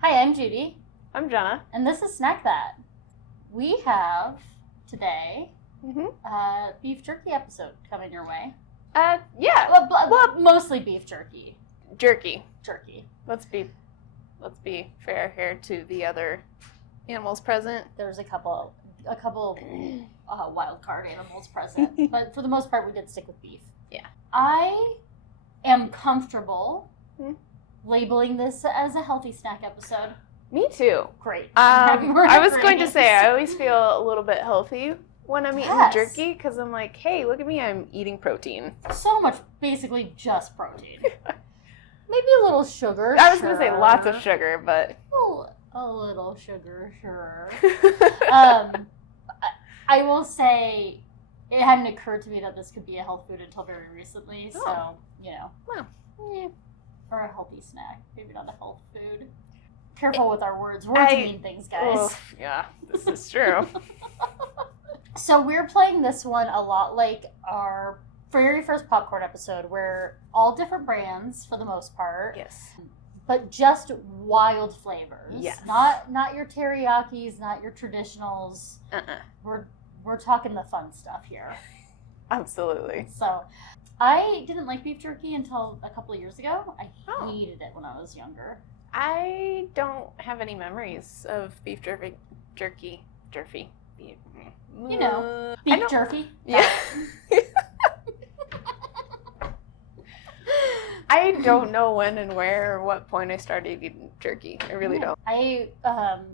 Hi, I'm Judy. I'm Jenna. And this is Snack That. We have today a beef jerky episode coming your way. Yeah. Well, mostly beef jerky. Jerky. Jerky. Let's be fair here to the other animals present. There's a couple wild card animals present, but for the most part, we did stick with beef. Yeah. I am comfortable labeling this as a healthy snack episode. Me too. Great. I was going to say, I always feel a little bit healthy when I'm eating jerky because I'm like, hey, look at me, I'm eating protein. So much, basically just protein. Maybe a little sugar. I was going to say lots of sugar, but... A little sugar, sure. I will say it hadn't occurred to me that this could be a health food until very recently, so, you know. Well, yeah. Or a healthy snack. Maybe not a health food. Careful with our words. Words mean things, guys. Yeah, this is true. So we're playing this one a lot like our very first popcorn episode, where all different brands for the most part. Yes. But just wild flavors. Yes. Not your teriyakis, not your traditionals. We're talking the fun stuff here. Absolutely. So I didn't like beef jerky until a couple of years ago. I hated it when I was younger. I don't have any memories of beef jerky. You know, beef jerky. Yeah. I don't know when and where or what point I started eating jerky. I really don't. I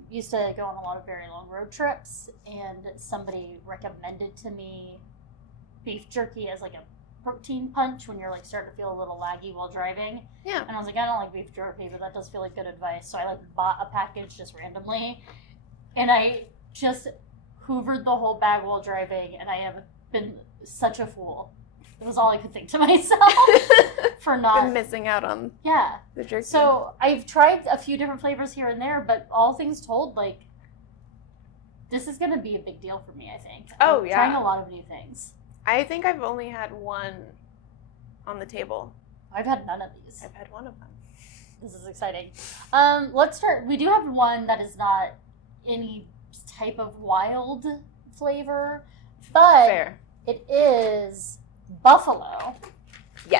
used to go on a lot of very long road trips, and somebody recommended to me beef jerky as like a protein punch when you're like starting to feel a little laggy while driving. Yeah. And I was like, I don't like beef jerky, but that does feel like good advice. So I like bought a package just randomly, and I just hoovered the whole bag while driving, and I have been such a fool. It was all I could think to myself for not been missing out on the jerky. So I've tried a few different flavors here and there, but all things told, like, this is going to be a big deal for me, I think. I'm trying a lot of new things. I think I've only had one on the table. I've had none of these. I've had one of them. This is exciting. Let's start. We do have one that is not any type of wild flavor, but it is buffalo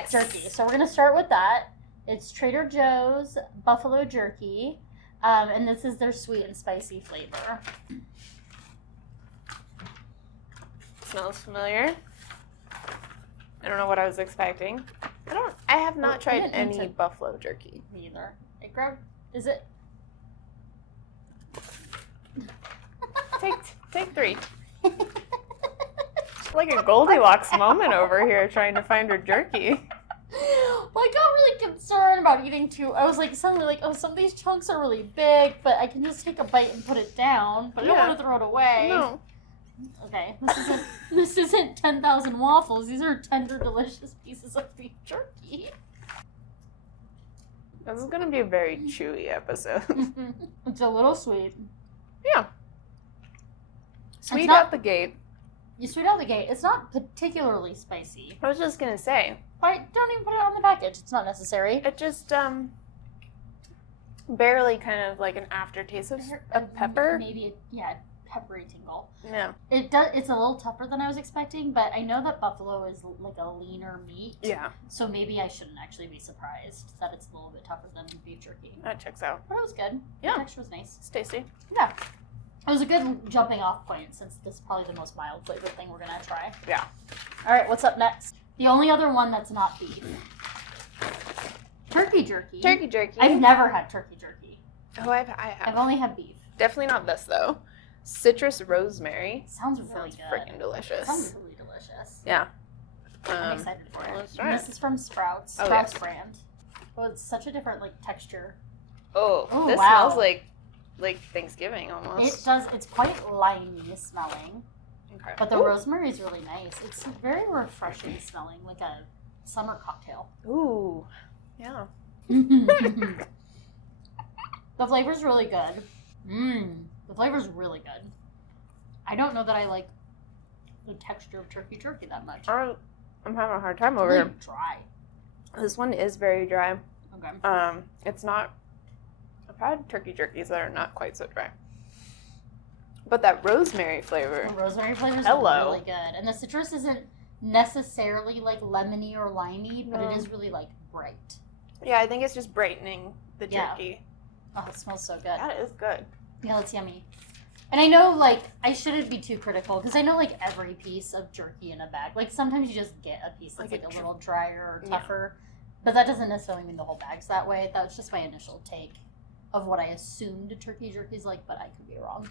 jerky. So we're going to start with that. It's Trader Joe's buffalo jerky, and this is their sweet and spicy flavor. Smells familiar. I don't know what I was expecting. I have not tried any buffalo jerky. Me either. Is it? Take three. Like a Goldilocks moment over here trying to find her jerky. Well, I got really concerned about eating too. I was like, suddenly like, oh, some of these chunks are really big, but I can just take a bite and put it down, but I don't want to throw it away. No. Okay, this isn't 10,000 waffles. These are tender, delicious pieces of beef jerky. This is going to be a very chewy episode. It's a little sweet. Yeah. Sweet out the gate. You sweet out the gate. It's not particularly spicy. I was just going to say. But don't even put it on the package. It's not necessary. It just barely kind of like an aftertaste of pepper. Maybe, peppery tingle. Yeah. It's a little tougher than I was expecting, but I know that buffalo is like a leaner meat. Yeah. So maybe I shouldn't actually be surprised that it's a little bit tougher than beef jerky. That checks out. But it was good. Yeah. The texture was nice. It's tasty. Yeah. It was a good jumping off point since this is probably the most mild flavored thing we're gonna try. Yeah. All right, what's up next? The only other one that's not beef. Turkey jerky. Turkey jerky. I've never had turkey jerky. Oh, I have. I've only had beef. Definitely not this though. Citrus rosemary. Sounds really good. Freaking delicious. Sounds really delicious. Yeah. I'm excited for it. Let's try This is from Sprouts. Oh, Sprouts yes. brand. Oh, it's such a different texture. Oh, Ooh, this wow. smells like Thanksgiving almost. It does. It's quite limey smelling, Okay. but the Ooh. rosemary is really nice. It's very refreshing smelling, like a summer cocktail. Ooh. Yeah. The flavor's really good. The flavor's really good. I don't know that I like the texture of turkey jerky that much. I'm having a hard time over Really here. dry. This one is very dry. Okay. It's not. I've had turkey jerkies that are not quite so dry. But that rosemary flavor. The rosemary flavor is Hello. really good, and the citrus isn't necessarily lemony or limey, but it is really bright. Yeah, I think it's just brightening the Yeah. jerky. Oh, it smells so good. That is good. Yeah, that's yummy. And I know, I shouldn't be too critical, because I know, every piece of jerky in a bag, sometimes you just get a piece that's, a little drier or tougher, but that doesn't necessarily mean the whole bag's that way. That was just my initial take of what I assumed turkey jerky's like, but I could be wrong.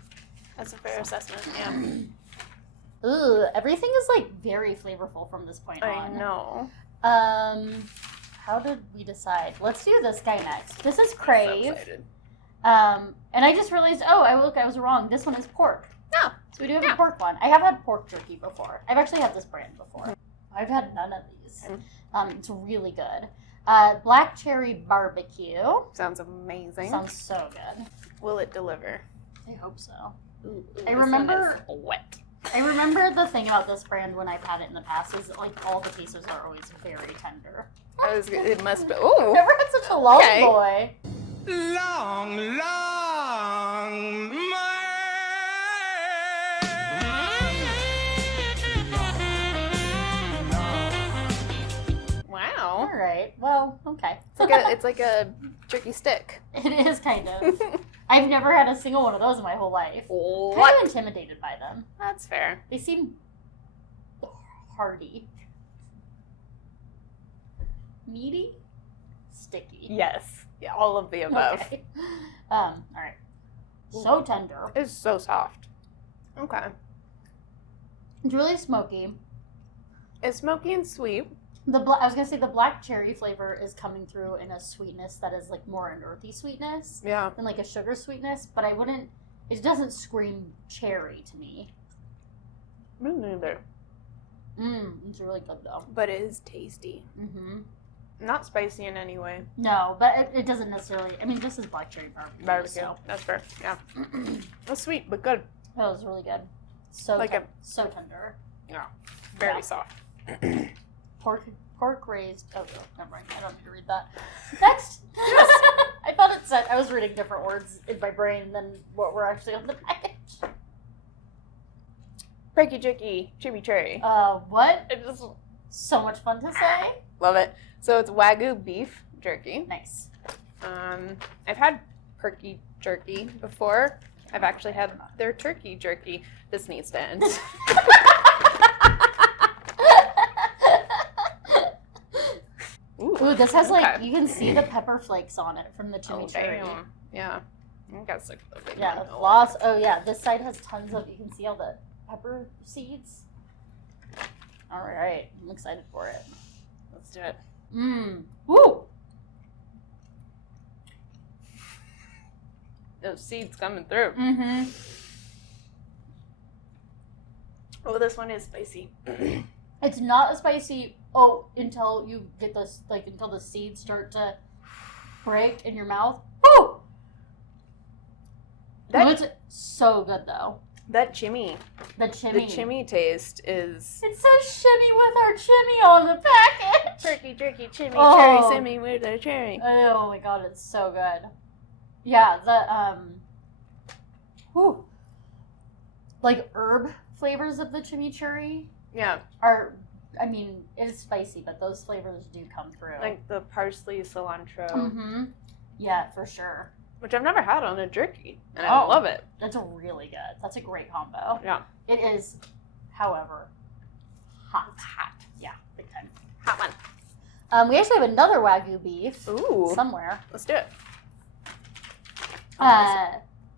That's a fair assessment, yeah. Ooh, everything is, very flavorful from this point I on. know. How did we decide? Let's do this guy next. This is I'm so Krave. excited. And I just realized, I was wrong. This one is pork. Oh. So we do have a pork one. I have had pork jerky before. I've actually had this brand before. I've had none of these. It's really good. Black cherry barbecue. Sounds amazing. Sounds so good. Will it deliver? I hope so. Ooh, I remember- this one is wet. I remember the thing about this brand when I've had it in the past is all the pieces are always very tender. It must be. I've Ooh. never had such a long Okay. boy. Long, Wow. All right. Well, okay. It's like a jerky stick. It is kind of. I've never had a single one of those in my whole life. What? Kind of intimidated by them. That's fair. They seem hardy. Meaty? Sticky. Yes. Yeah, all of the above. Okay. All right. So tender. It's so soft. Okay. It's really smoky. It's smoky and sweet. I was gonna say the black cherry flavor is coming through in a sweetness that is more an earthy sweetness Yeah. than a sugar sweetness, but it doesn't scream cherry to me. Me neither. It's really good though. But it is tasty. Mm-hmm. Not spicy in any way. No, but it doesn't necessarily. I mean, this is black cherry barbecue. So. That's fair. Yeah. It's sweet, but good. That was really good. So so tender. Yeah. Very Yeah. soft. Pork raised. Oh, never mind. I don't need to read that. Next. I thought it said I was reading different words in my brain than what were actually on the package. Perky jerky, chimichurri. What? I just So much fun to say. love it. So it's Wagyu beef jerky. Nice. I've had Perky jerky before. I've actually had their turkey jerky. This needs to end. Ooh, this has okay. you can see the pepper flakes on it from the Oh, chimichurri. damn. Yeah. I got sick of the big Yeah, one. lots. Oh yeah, this side has tons of. You can see all the pepper seeds. All right, I'm excited for it. Let's do it. Woo! Those seeds coming through. Mm-hmm. Oh, this one is spicy. It's not as spicy. Oh, until you get this, until the seeds start to break in your mouth. Woo! It's so good though. That chimmy. The chimmy. The chimmy taste is... It says shimmy with our chimmy on the package. Turkey, jerky, chimmy, Oh. cherry, simmy, with our cherry. Oh my god, it's so good. Yeah, whew. Herb flavors of the chimichurri Yeah, are, I mean, it is spicy, but those flavors do come through. like the parsley, cilantro. Mm-hmm. Yeah, for sure. which I've never had on a jerky, and I love it. That's really good. That's a great combo. Yeah. It is, however, hot. Yeah, big time. Hot one. We actually have another Wagyu beef. Ooh. Somewhere. Let's do it.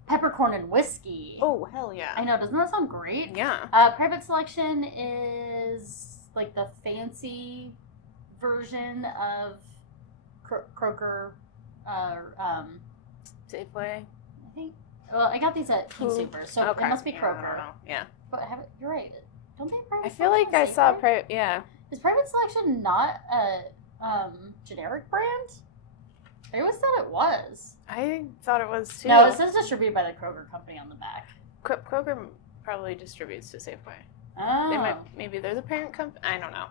Peppercorn and Whiskey. Oh, hell yeah. I know, doesn't that sound great? Yeah. Private Selection is like the fancy version of Kroger, Safeway. I think. Well, I got these at King Super, so it must be Kroger. I don't know. Yeah. But you're right. Don't they have Private I feel like I saw Is Private Selection not a generic brand? I always thought it was. I thought it was too. No, it says distributed by the Kroger company on the back. Kroger probably distributes to Safeway. Oh. Maybe they're the parent company. I don't know.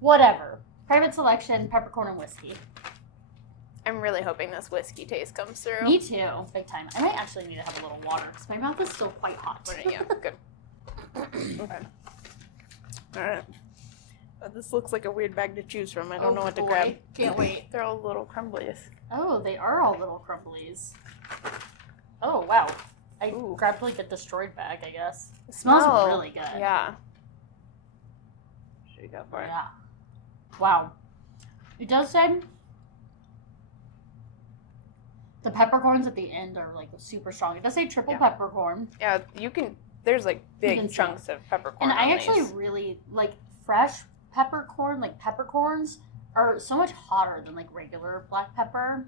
Whatever. Private Selection, Peppercorn and Whiskey. I'm really hoping this whiskey taste comes through. Me too, big time. I might actually need to have a little water because my mouth is still quite hot. Yeah, good. Okay. All right. This looks like a weird bag to choose from. I don't know what to grab. Can't wait. They're all little crumblies. Oh, they are all little crumblies. Oh, wow. I grabbed like a destroyed bag, I guess. It smells really good. Yeah. Should we go for it? Yeah. Wow. It does say the peppercorns at the end are like super strong. It does say triple peppercorn. Yeah, you can. There's like big chunks of peppercorn. And I actually really like fresh peppercorn. Like peppercorns are so much hotter than like regular black pepper,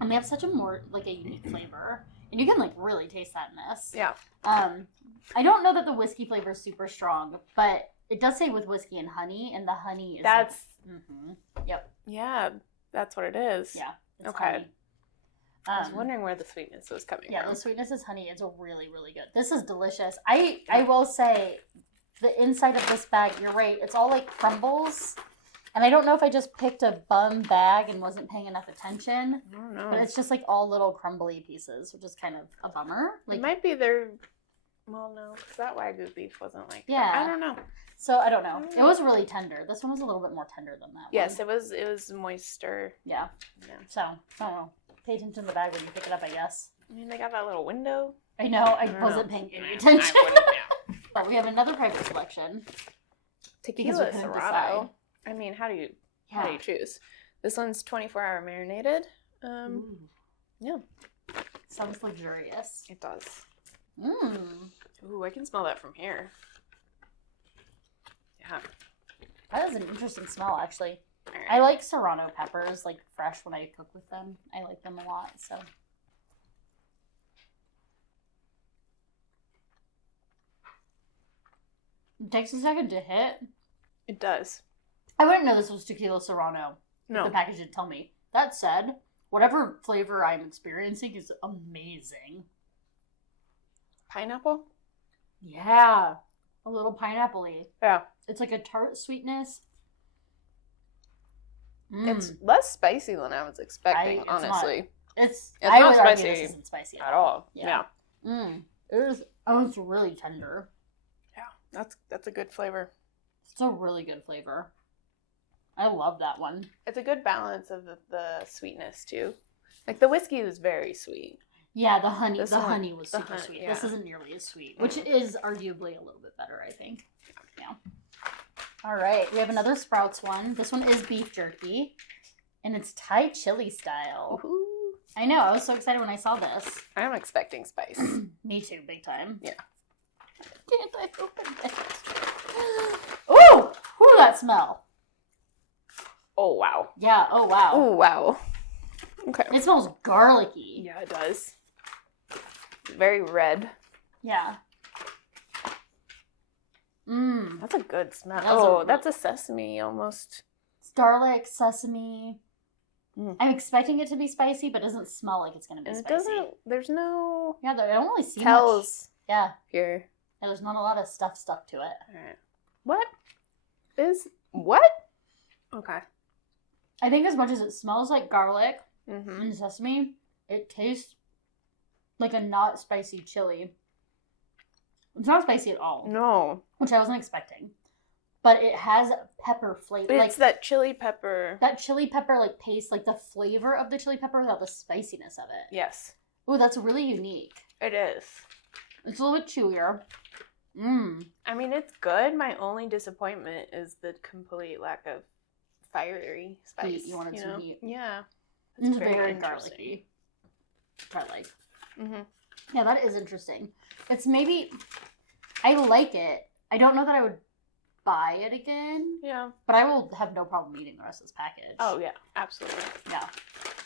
and they have such a more like a unique flavor. And you can like really taste that in this. Yeah. I don't know that the whiskey flavor is super strong, but it does say with whiskey and honey, and the honey is that's. Yep. Yeah, that's what it is. Yeah. It's okay. Honey. I was wondering where the sweetness was coming from. Yeah, the sweetness is honey. It's really, really good. This is delicious. I will say, the inside of this bag, you're right, it's all like crumbles. And I don't know if I just picked a bum bag and wasn't paying enough attention. I don't know. But it's just like all little crumbly pieces, which is kind of a bummer. Like, it might be their... Well, no, because that Wagyu beef wasn't like... Yeah. I don't know. So, I don't know. It was really tender. This one was a little bit more tender than that Yes, one. it was moister. Yeah. So, I don't know. Pay attention to the bag when you pick it up, I guess. I mean, they got that little window. I know. I wasn't paying any attention. But we have another Private Selection. Tequila Serrano. I mean, how do you choose? This one's 24-hour marinated. Yeah. Sounds luxurious. It does. Mmm. Ooh, I can smell that from here. Yeah. That is an interesting smell, actually. I like Serrano peppers, like fresh when I cook with them. I like them a lot, so. It takes a second to hit. It does. I wouldn't know this was Tequila Serrano. No. If the package didn't tell me. That said, whatever flavor I'm experiencing is amazing. Pineapple? Yeah. A little pineapple-y. Yeah. It's like a tart sweetness. It's less spicy than I was expecting, honestly. It's not would argue spicy this isn't spicy at all. Yeah. It's really tender. Yeah, that's a good flavor. It's a really good flavor. I love that one. It's a good balance of the sweetness too. Like the whiskey was very sweet. Yeah, the honey was super sweet. Yeah. This isn't nearly as sweet, which is arguably a little bit better, I think. Yeah. All right, we have another Sprouts one. This one is beef jerky, and it's Thai chili style. Ooh. I know. I was so excited when I saw this. I'm expecting spice. Me too, big time. Yeah. Can't I open it? Ooh! Ooh, that smell. Oh, wow. Yeah, oh, wow. Oh, wow. Okay. It smells garlicky. Yeah, it does. Very red. Yeah. Mmm. That's a good smell. That's a sesame almost. It's garlic, sesame. I'm expecting it to be spicy, but it doesn't smell like it's going to be spicy. There's no... Yeah, I don't really see tells much. Yeah. Here. Yeah, there's not a lot of stuff stuck to it. All right. What? Okay. I think as much as it smells like garlic Mm-hmm. and sesame, it tastes like a not spicy chili. It's not spicy at all. No. Which I wasn't expecting. but it has pepper flavor. It's that chili pepper. That chili pepper like paste, like the flavor of the chili pepper without the spiciness of it. Yes. Ooh, that's really unique. It is. It's a little bit chewier. I mean, it's good. My only disappointment is the complete lack of fiery spice. Heat. You wanted some heat. Yeah. It's very garlicky. Which I like. Yeah, that is interesting. It's maybe... I like it. I don't know that I would buy it again. Yeah. But I will have no problem eating the rest of this package. Oh, yeah. Absolutely. Yeah.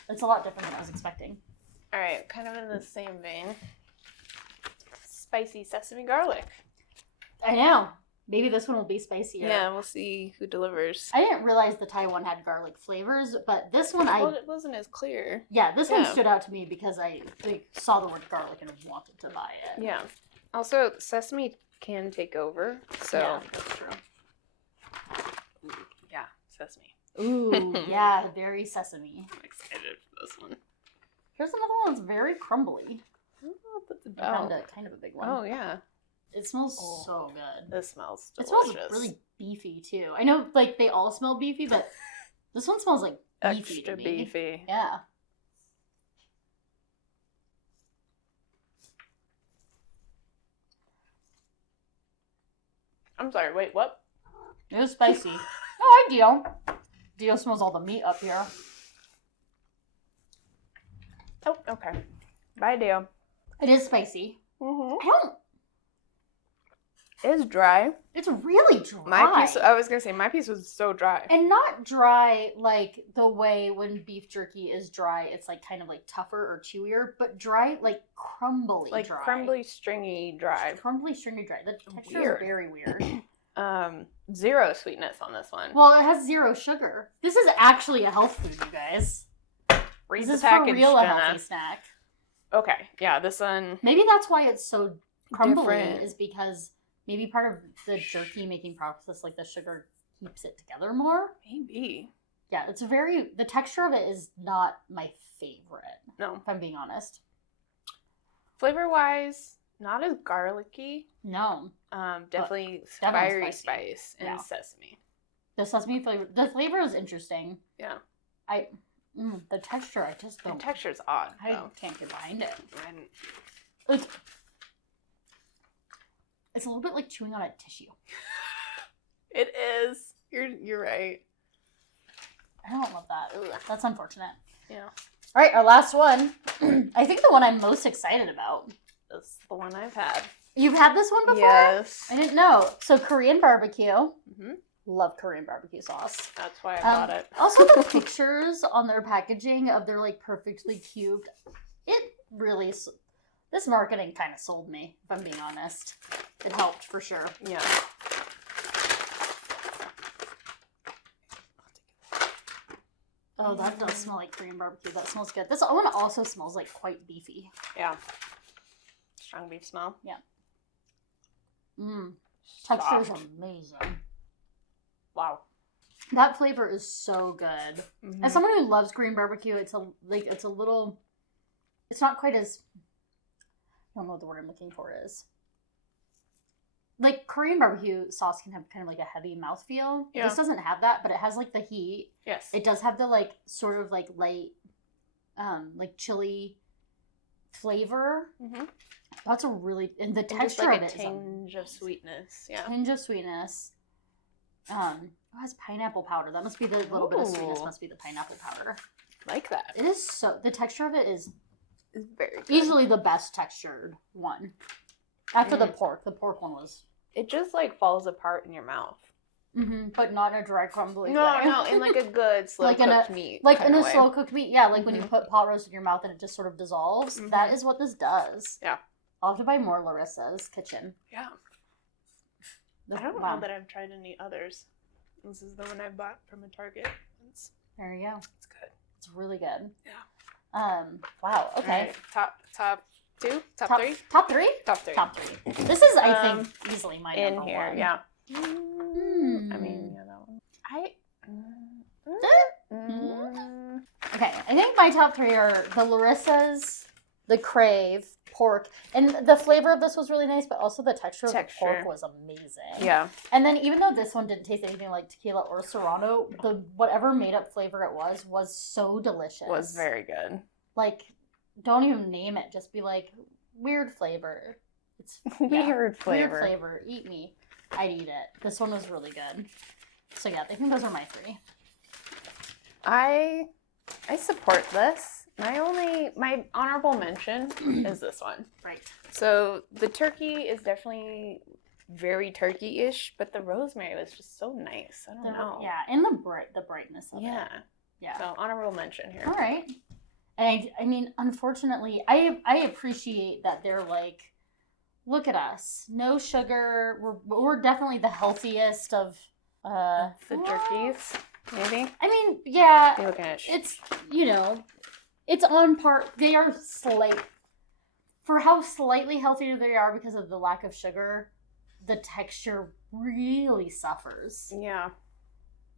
It's a lot different than I was expecting. All right. Kind of in the same vein. Spicy sesame garlic. I know. Maybe this one will be spicier. Yeah, we'll see who delivers. I didn't realize the Thai one had garlic flavors, but this one Well, it wasn't as clear. Yeah, this one stood out to me because I saw the word garlic and wanted to buy it. Yeah. Also, sesame can take over, so... Yeah, that's true. Yeah, sesame. Ooh, yeah, very sesame. I'm excited for this one. Here's another one that's very crumbly. I don't know what that's I found about. kind of a big one. Oh, yeah. It smells so good. This smells It delicious. smells really beefy, too. I know, like, they all smell beefy, but this one smells like beefy Extra to me. beefy. Yeah. I'm sorry, wait, what? It was spicy. Oh, hi, Dio. Dio smells all the meat up here. Oh, okay. Bye, Dio. It is spicy. Mm-hmm. I don't... It's dry. It's really dry. I was gonna say, my piece was so dry. And not dry like the way when beef jerky is dry, it's like kind of like tougher or chewier, but dry, like crumbly like dry. crumbly, stringy, dry. Crumbly, stringy dry. The texture Weird. is very weird. Zero sweetness on this one. Well, it has 0 sugar. This is actually a health food, you guys. Read This the is package, for real a Jenna. healthy snack. Okay, yeah, this one. Maybe that's why it's so crumbly, Different. is because maybe part of the jerky making process, like the sugar keeps it together more. Maybe. Yeah, it's the texture of it is not my favorite. No. If I'm being honest. Flavor-wise, not as garlicky. No. Definitely definitely fiery spicy. spice and Yeah. sesame. The sesame flavor, the flavor is interesting. Yeah. The texture, I just The don't. texture's odd, I though. can't get behind it. And It's a little bit like chewing on a tissue. it is. You're right. I don't love that. Ugh, that's unfortunate. Yeah. All right, our last one. I think the one I'm most excited about. This is the one I've had. You've had this one before? Yes. I didn't know. So Korean barbecue. Mm-hmm. Love Korean barbecue sauce. That's why I bought it. Also, the pictures on their packaging of their like perfectly cubed. It really. This marketing kind of sold me, if I'm being honest. It helped for sure. Yeah. Oh, that does smell like Korean barbecue. That smells good. This one also smells like quite beefy. Yeah. Strong beef smell. Yeah. Texture is amazing. Wow. That flavor is so good. Mm-hmm. As someone who loves Korean barbecue, it's a little. It's not quite as. I don't know what the word I'm looking for is. Like, Korean barbecue sauce can have kind of like a heavy mouthfeel. Yeah. This doesn't have that, but it has like the heat. Yes. It does have the like sort of like light, like chili flavor. Mm-hmm. That's a really, and the And texture just like of a it tinge of sweetness. Yeah. tinge of sweetness. It has pineapple powder. That must be the little bit of sweetness. Ooh. Must be the pineapple powder. Like that. It is so. The texture of it is It's very good. easily the best textured one. After the pork one was. It just like falls apart in your mouth. But not in a dry crumbly No, way. no, in like a good slow Like in cooked a- meat. Like in kinda a way. slow cooked meat. Yeah, like when you put pot roast in your mouth and it just sort of dissolves. Mhm. That is what this does. Yeah. I'll have to buy more Lorissa's kitchen. Yeah. I don't know that I've tried any others. This is the one I bought from a Target. There you go. It's good. It's really good. Yeah. Wow. Okay. Right. Top two? Top three? Top three? Top three. Top three. This is, I think, easily my in number here, one. yeah. Mm. I mean, yeah, that one. Okay, I think my top three are the Lorissa's, the Krave, pork. And the flavor of this was really nice, but also the texture of the pork was amazing. Yeah. And then even though this one didn't taste anything like tequila or Serrano, the whatever made up flavor it was so delicious. Was very good. Like, don't even name it. Just be like, weird flavor. It's weird flavor. Weird flavor. Eat me. I'd eat it. This one was really good. So yeah, I think those are my 3. I support this. My honorable mention is this one. Right. So the turkey is definitely very turkey-ish, but the rosemary was just so nice. I don't know. Yeah, and the brightness of it. Yeah. So honorable mention here. All right. And I mean, unfortunately, I appreciate that they're like, look at us, no sugar. We're definitely the healthiest of the jerkies, maybe. I mean, yeah. You're looking at it's it's on par. They are for how slightly healthier they are because of the lack of sugar. The texture really suffers. Yeah.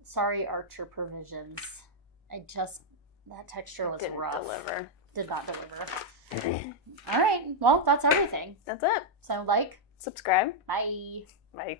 Sorry, Archer Provisions. That texture was rough. Did not deliver. All right. Well, that's everything. That's it. So, subscribe. Bye. Bye.